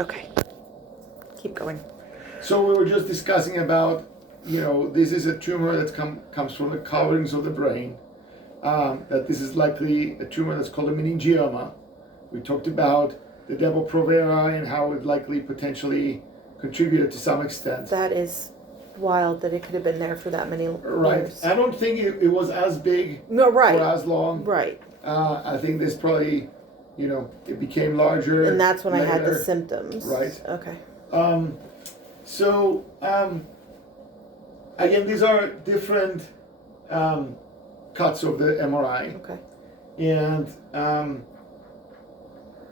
Okay. Keep going. So we were just discussing about, this is a tumor that comes from the coverings of the brain. That this is likely a tumor that's called a meningioma. We talked about the Depo-Provera and how it likely potentially contributed to some extent. That is wild that it could have been there for that many Right. years. I don't think it was as big No, right. or as long. Right. I think this probably, it became larger. And that's when later. I had the symptoms. Right. Okay. So, again, these are different cuts of the MRI. Okay. And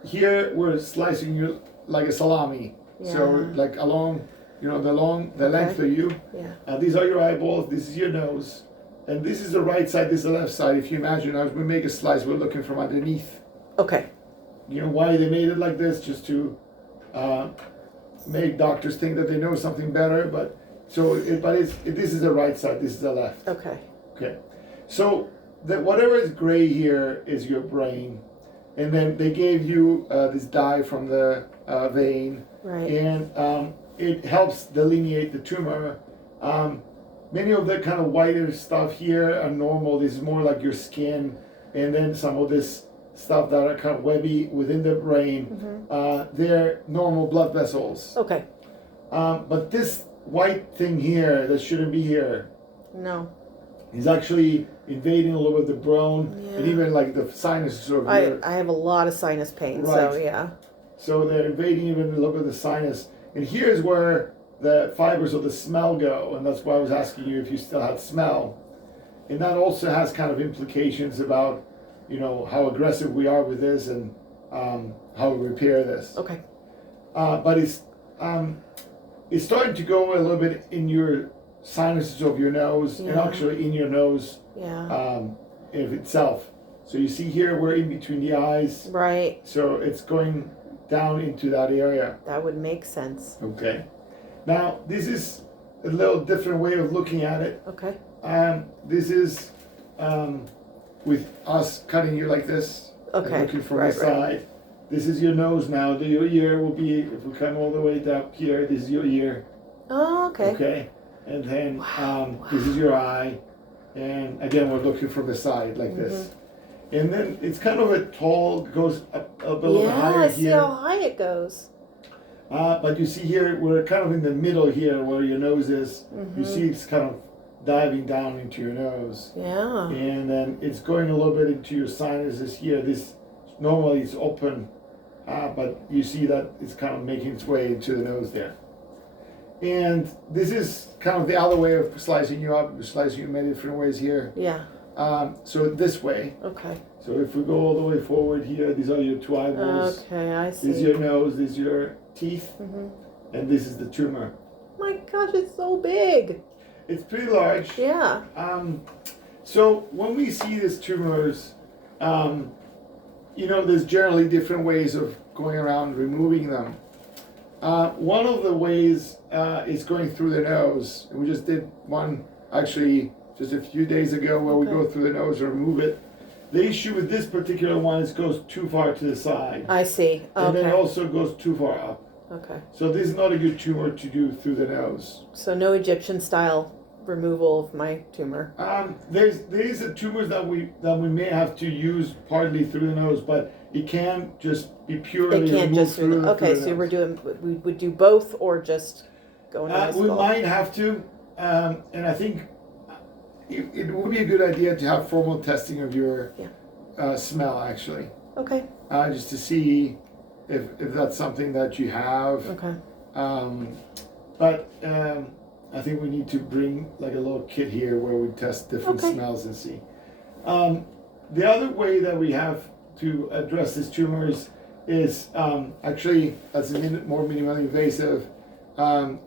here we're slicing you like a salami. Yeah. So, like along, the length of you. Yeah. These are your eyeballs, this is your nose. And this is the right side, this is the left side. If you imagine, as we make a slice, we're looking from underneath. Okay. You know why they made it like this? Just to make doctors think that they know something better. But this is the right side, this is the left. Okay. Okay. So whatever is gray here is your brain, and then they gave you this dye from the vein, Right. and it helps delineate the tumor. Many of the kind of whiter stuff here are normal. This is more like your skin, and then some of this stuff that are kind of webby within the brain, they're normal blood vessels. Okay. But this white thing here that shouldn't be here No. is actually invading a little bit the bone, and Yeah. even like the sinuses over here. I have a lot of sinus pain, Right. so yeah. So they're invading even a little bit of the sinus. And here's where the fibers of the smell go, and that's why I was asking you if you still had smell. And that also has kind of implications about, how aggressive we are with this and how we repair this. Okay. But it's starting to go a little bit in your sinuses of your nose, and Yeah. actually in your nose Yeah. of itself. So you see here we're in between the eyes, Right. so it's going down into that area. That would make sense. Okay. Now this is a little different way of looking at it. Okay. This is with us cutting you like this, and Okay. looking from Right, the right. side. This is your nose now. Your ear will be, if we come all the way down here, this is your ear. Oh, okay. Okay. And then Wow. this is your eye. And again, we're looking from the side like this. And then it's kind of a tall, goes up a little Yeah, higher I see here. how high it goes. But you see here, we're kind of in the middle here where your nose is. You see it's kind of diving down into your nose. Yeah. And then it's going a little bit into your sinuses here. This normally it's open, but you see that it's kind of making its way into the nose there. And this is kind of the other way of slicing you up. We're slicing you in many different ways here. Yeah. So this way. Okay. So if we go all the way forward here, these are your two eyeballs. Okay, I see. This is your nose, this is your teeth, and this is the tumor. My gosh, it's so big. It's pretty large. Yeah. So when we see these tumors, there's generally different ways of going around removing them. One of the ways is going through the nose. We just did one actually just a few days ago where we go through the nose and remove it. The issue with this particular one is it goes too far to the side. I see. Okay. And then it also goes too far up. Okay. So this is not a good tumor to do through the nose. So no Egyptian style removal of my tumor. There is a tumors that we may have to use partly through the nose, but it can't just be purely They can't removed just through the okay. So we would do both or just go into my we skull? might have to, and I think it would be a good idea to have formal testing of your smell actually, Okay. just to see if that's something that you have. Okay. But I think we need to bring like a little kit here where we test different Okay. smells and see. The other way that we have to address these tumors is actually that's more minimally invasive.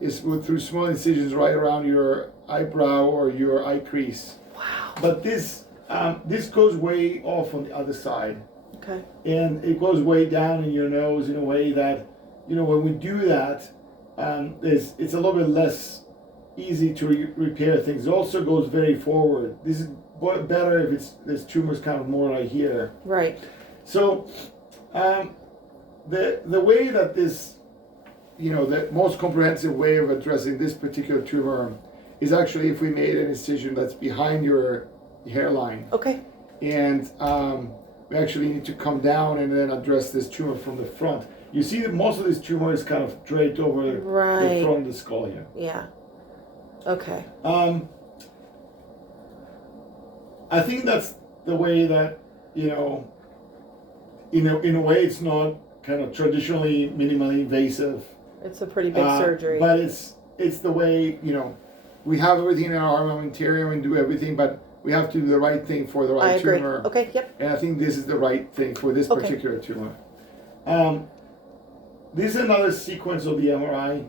Is through small incisions right around your eyebrow or your eye crease. Wow. But this goes way off on the other side. Okay. And it goes way down in your nose in a way that, when we do that, it's a little bit less easy to repair things. It also goes very forward. This is better if this tumor's kind of more right here. Right. So the way that this the most comprehensive way of addressing this particular tumor is actually if we made an incision that's behind your hairline. Okay. And we actually need to come down and then address this tumor from the front. You see that most of this tumor is kind of draped over the front of the skull here. Yeah. Okay. I think that's the way that, in a way it's not kind of traditionally minimally invasive. It's a pretty big surgery. But it's the way, we have everything in our armamentarium and do everything, but we have to do the right thing for the right tumor. Okay, yep. And I think this is the right thing for this particular tumor. This is another sequence of the MRI,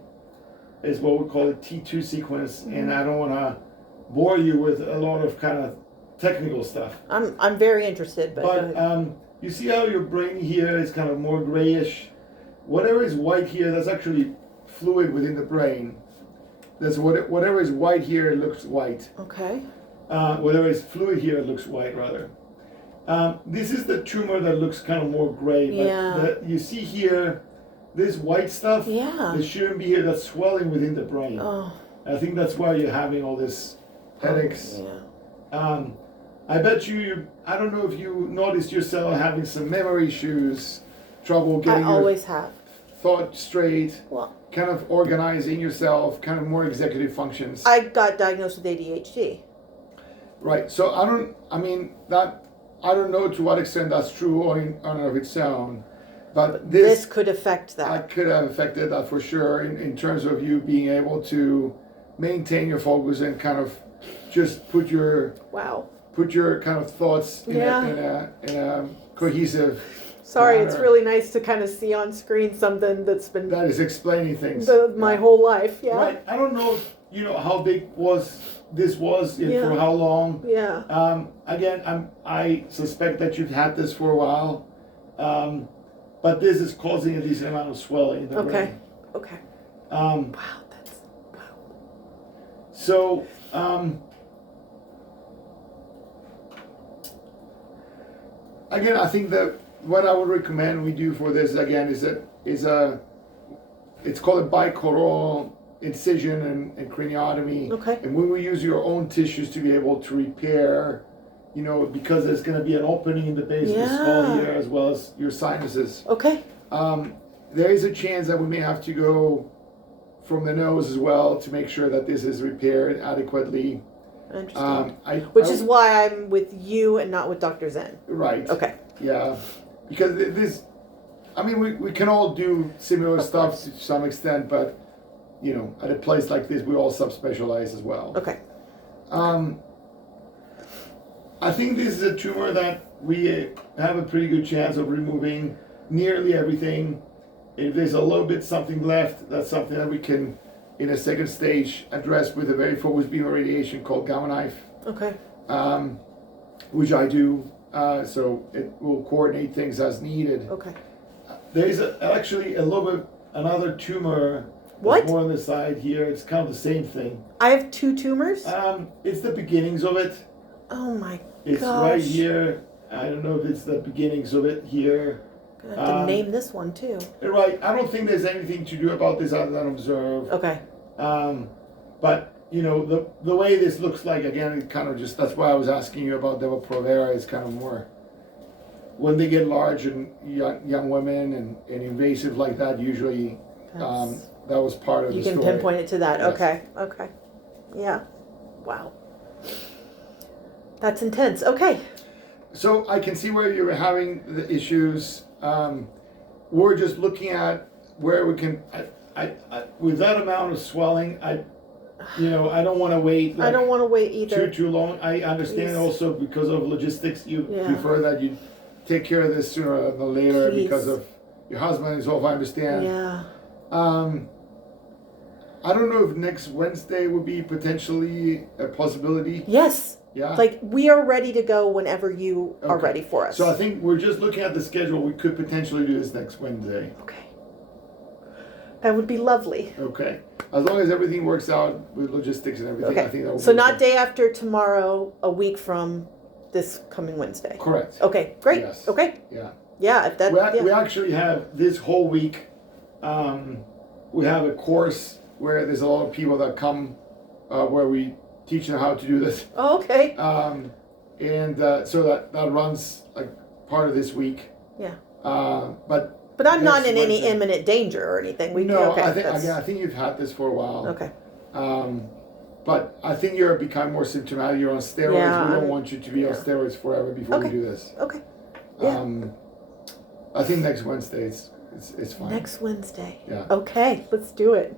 is what we call a T2 sequence, and I don't want to bore you with a lot of kind of technical stuff. I'm very interested, but you see how your brain here is kind of more grayish. Whatever is white here, that's actually fluid within the brain. That's whatever is white here looks white. Okay. Whatever is fluid here looks white rather. This is the tumor that looks kind of more gray. But you see here, this white stuff. Yeah. It shouldn't be here. That's swelling within the brain. Oh. I think that's why you're having all this headaches. Yeah. I bet I don't know if you noticed yourself having some memory issues, trouble getting I always have. Thought straight, Well, kind of organizing yourself, kind of more executive functions. I got diagnosed with ADHD. Right. So I don't know to what extent that's true on and of its own, but this could affect that. I could have affected that for sure in terms of you being able to maintain your focus and kind of just put your kind of thoughts in a cohesive. Sorry, manner. it's really nice to kind of see on screen something that is explaining things. My whole life. Yeah. Right. I don't know how big this was and for how long. Yeah. Again, I suspect that you've had this for a while, but this is causing a decent amount of swelling in the brain. Okay. Wow, that's wow. So, again, I think that what I would recommend we do for this again it's called a bicoronal incision and craniotomy. Okay. And we will use your own tissues to be able to repair, because there's going to be an opening in the base of the skull here as well as your sinuses. Okay. There is a chance that we may have to go from the nose as well to make sure that this is repaired adequately. I understand. Which is why I'm with you and not with Dr. Zen. Right. Okay. Yeah. Because we can all do similar stuff to some extent, but, at a place like this, we all subspecialize as well. Okay. I think this is a tumor that we have a pretty good chance of removing nearly everything. If there's a little bit something left, that's something that we can, in a second stage, address with a very focused beam irradiation called gamma knife. Okay. Which I do. So it will coordinate things as needed. Okay. There is actually a little bit another tumor. What? More on the side here. It's kind of the same thing. I have 2 tumors? It's the beginnings of it. Oh my gosh. It's right here. I don't know if it's the beginnings of it here. I'm gonna have to name this one too. Right. I don't think there's anything to do about this other than observe. Okay. But the way this looks like, again, it kind of just, that's why I was asking you about Devo-Provera. It's kind of more, when they get large and young women and invasive like that, usually that was part of the story. You can pinpoint it to that. Yes. Okay. Yeah. Wow. That's intense. Okay. So I can see where you're having the issues. We're just looking at where we can, I with that amount of swelling, I don't want to wait. I don't want to wait either. Too long. I understand also because of logistics, you prefer that you take care of this sooner than later because of your husband is off. I understand. Yeah. I don't know if next Wednesday would be potentially a possibility. Yes. Yeah. Like we are ready to go whenever you are ready for us. So I think we're just looking at the schedule. We could potentially do this next Wednesday. Okay. That would be lovely. Okay. As long as everything works out with logistics and everything, I think that would So be not okay. day after tomorrow, a week from this coming Wednesday. Correct. Okay, great. Yes. Okay. Yeah. Yeah, if that We actually have this whole week we have a course where there's a lot of people that come where we teach them how to do this. Oh, okay. So that runs like part of this week. Yeah. But I'm not in any Wednesday, imminent danger or anything. I think that's- again, I think you've had this for a while. Okay. But I think you're becoming more symptomatic. You're on steroids. Yeah, We don't want you to be on yeah. steroids forever before Okay. we do this. Okay. Yeah. I think next Wednesday it's fine. Next Wednesday. Yeah. Okay, let's do it.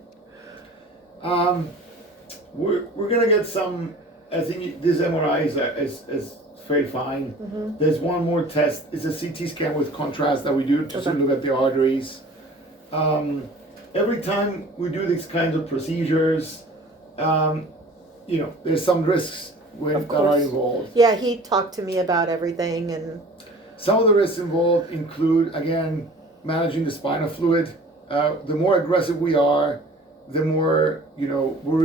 We're gonna get some. I think this MRI is very fine. Mm-hmm. There's one more test. It's a CT scan with contrast that we do to Okay. look at the arteries. Every time we do these kinds of procedures, there's some risks Of that are course. involved. Yeah, he talked to me about everything, and Some of the risks involved include, again, managing the spinal fluid. The more aggressive we are, the more, we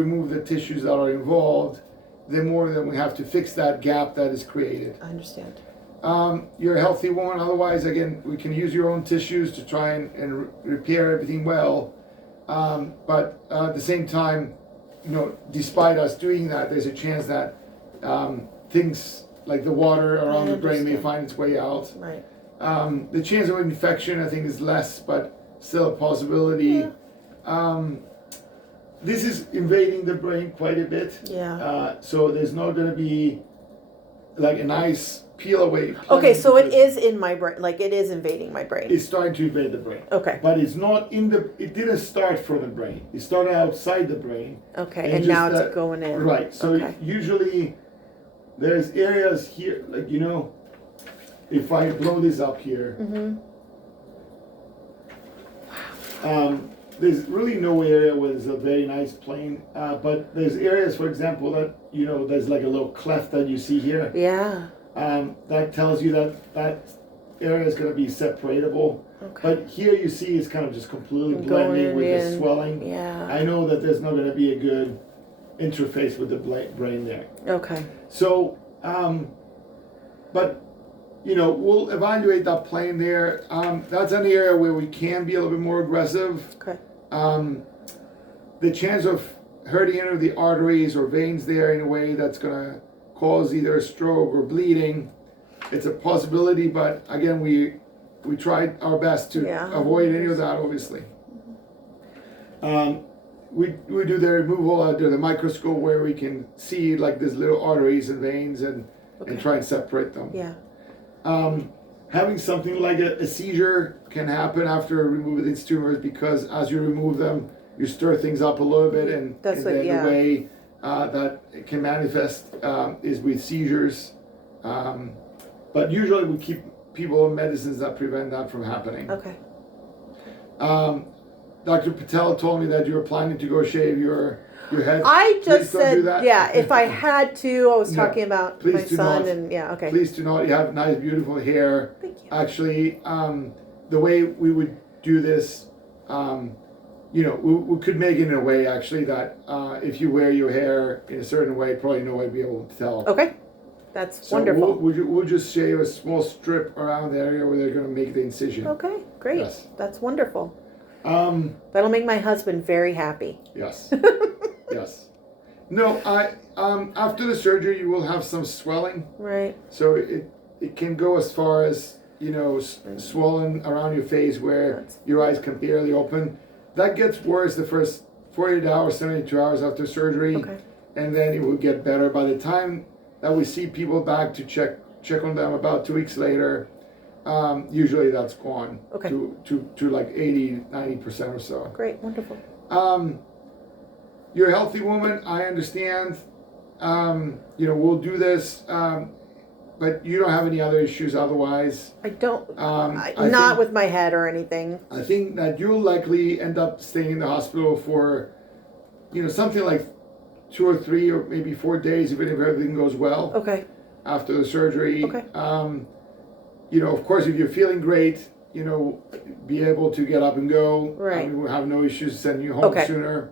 remove the tissues that are involved, the more that we have to fix that gap that is created. I understand. You're a healthy woman, otherwise, again, we can use your own tissues to try and repair everything well. But at the same time, despite us doing that, there's a chance that things like the water around the brain may understand. find its way out. Right. The chance of infection, I think, is less, but still a possibility. Yeah. This is invading the brain quite a bit. Yeah. So there's not going to be like a nice peel away. Okay, plan so it because is in my brain, like it is invading my brain. It's starting to invade the brain. Okay. But it's not it didn't start from the brain. It started outside the brain. Okay, And and now just it's going in. Right. So Okay. usually there's areas here, like, if I blow this up here, Mm-hmm. there's really no area where there's a very nice plane, but there's areas, for example, that, there's like a little cleft that you see here. Yeah. That tells you that area is going to be separatable. Okay. But here you see it's kind of just completely Going blending with the in. swelling. Yeah. I know that there's not going to be a good interface with the brain there. Okay. So, but, we'll evaluate that plane there. That's an area where we can be a little bit more aggressive. Okay. The chance of hurting any of the arteries or veins there in a way that's going to cause either a stroke or bleeding, it's a possibility, but again, we tried our best to avoid any of that, obviously. We do the removal under the microscope where we can see like these little arteries and veins and try and separate them. Yeah. Having something like a seizure can happen after removing these tumors because as you remove them, you stir things up a little bit, and That's then yeah. the way that it can manifest is with seizures. But usually we keep people on medicines that prevent that from happening. Okay. Dr. Patel told me that you were planning to go shave your head. I just Please don't do said, that. yeah, if I had to, I was No, talking about please my do son not. and, yeah, okay. Please do not. You have nice, beautiful hair. Thank you. Actually, the way we would do this, we could make it in a way actually that if you wear your hair in a certain way, probably no one would be able to tell. Okay. That's So wonderful. we'll just shave a small strip around the area where they're going to make the incision. Okay, great. Yes. That's wonderful. Um, That'll make my husband very happy. yes. Yes. No, after the surgery, you will have some swelling. Right. So it can go as far as, swollen around your face where your eyes can barely open. That gets worse the first 48 hours, 72 hours after surgery. Okay. And then it will get better. By the time that we see people back to check on them about 2 weeks later, usually that's gone. Okay. To like 80-90% or so. Great, wonderful. You're a healthy woman, I understand. We'll do this, but you don't have any other issues otherwise. I don't, I not think- with my head or anything. I think that you'll likely end up staying in the hospital for, something like 2 or 3 or maybe 4 days, even if everything goes well Okay, after the surgery. Okay. Of course, if you're feeling great, be able to get up and go. Right. We'll have no issues sending you home Okay. sooner.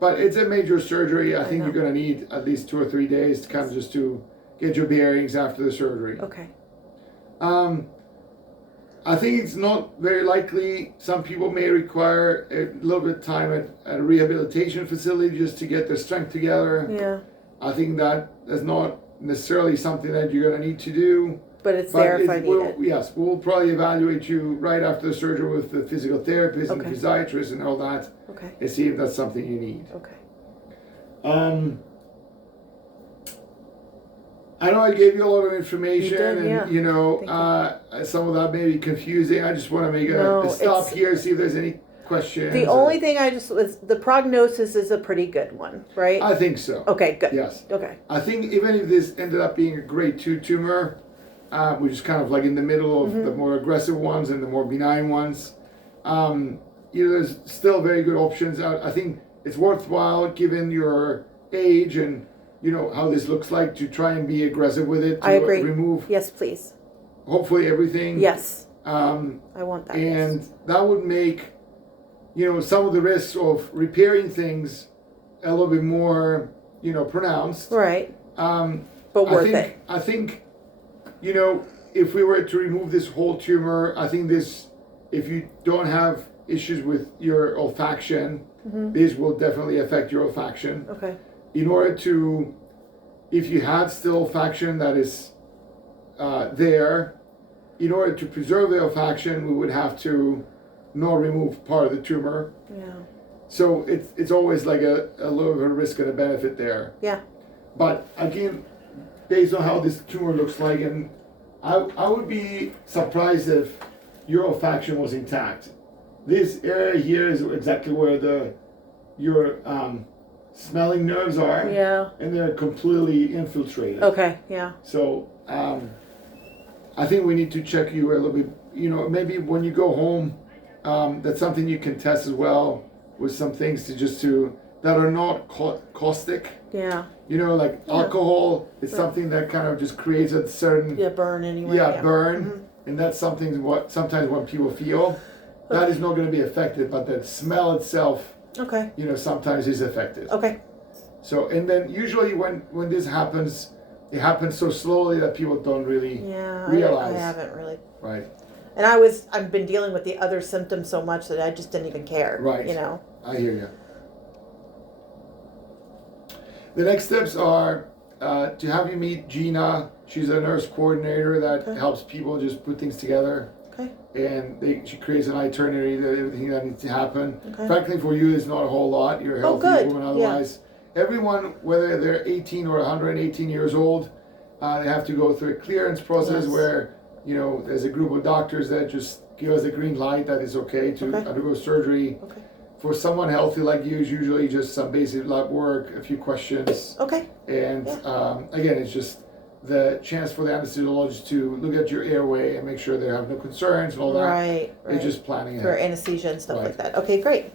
But it's a major surgery. I think know. you're going to need at least 2 or 3 days to kind of just to get your bearings after the surgery. okay. I think it's not very likely. Some people may require a little bit of time at a rehabilitation facility just to get their strength together. Yeah. I think that is not necessarily something that you're going to need to do. But it's there if I need it. Yes, we'll probably evaluate you right after the surgery with the physical therapist and the physiatrist and all that. Okay. And see if that's something you need. Okay. I know I gave you a lot of information, You did, and yeah. you know, some of that may be confusing. I just want to make a stop here, see if there's any questions. The only thing I just was the prognosis is a pretty good one, right? I think so. Okay, good. Yes. Okay. I think even if this ended up being a grade 2 tumor, which is kind of like in the middle of the more aggressive ones and the more benign ones, you know, there's still very good options. I think it's worthwhile, given your age and you know how this looks like, to try and be aggressive with it. To I agree. Remove, yes, please. hopefully everything. Yes. I want that. And yes. that would make, you know, some of the risks of repairing things a little bit more, you know, pronounced. Right. But worth it. I think, you know, if we were to remove this whole tumor, I think this, if you don't have issues with your olfaction, this will definitely affect your olfaction. Okay. In order to, if you had still olfaction that is there, in order to preserve the olfaction, we would have to not remove part of the tumor. Yeah. So it's always like a little bit of a risk and a benefit there. Yeah. But again, based on how this tumor looks like, and I would be surprised if your olfaction was intact. This area here is exactly where your smelling nerves are. Yeah. And they're completely infiltrated. Okay. Yeah. So I think we need to check you a little bit. You know, maybe when you go home, that's something you can test as well, with some things that are not caustic. Yeah. You know, like alcohol is something that kind of just creates a certain burn anyway. Yeah, burn, and that's something what sometimes when people feel that is not going to be affected, but the smell itself, okay, you know, sometimes is affected. Okay. So, and then usually when this happens, it happens so slowly that people don't really realize. I haven't really. Right. And I've been dealing with the other symptoms so much that I just didn't even care. Right. You know. I hear you. The next steps are to have you meet Gina. She's a nurse coordinator that helps people just put things together. Okay. And she creates an itinerary that everything that needs to happen. Okay. Frankly, for you, it's not a whole lot. You're a healthy woman otherwise. Yeah. Everyone, whether they're 18 or 118 years old, they have to go through a clearance process where, you know, there's a group of doctors that just give us a green light that it's okay to undergo surgery. Okay. For someone healthy like you, it's usually just some basic lab work, a few questions. Okay. And again, it's just the chance for the anesthesiologist to look at your airway and make sure they have no concerns and all that. Right. It's just planning ahead. For anesthesia and stuff like that. Okay, great.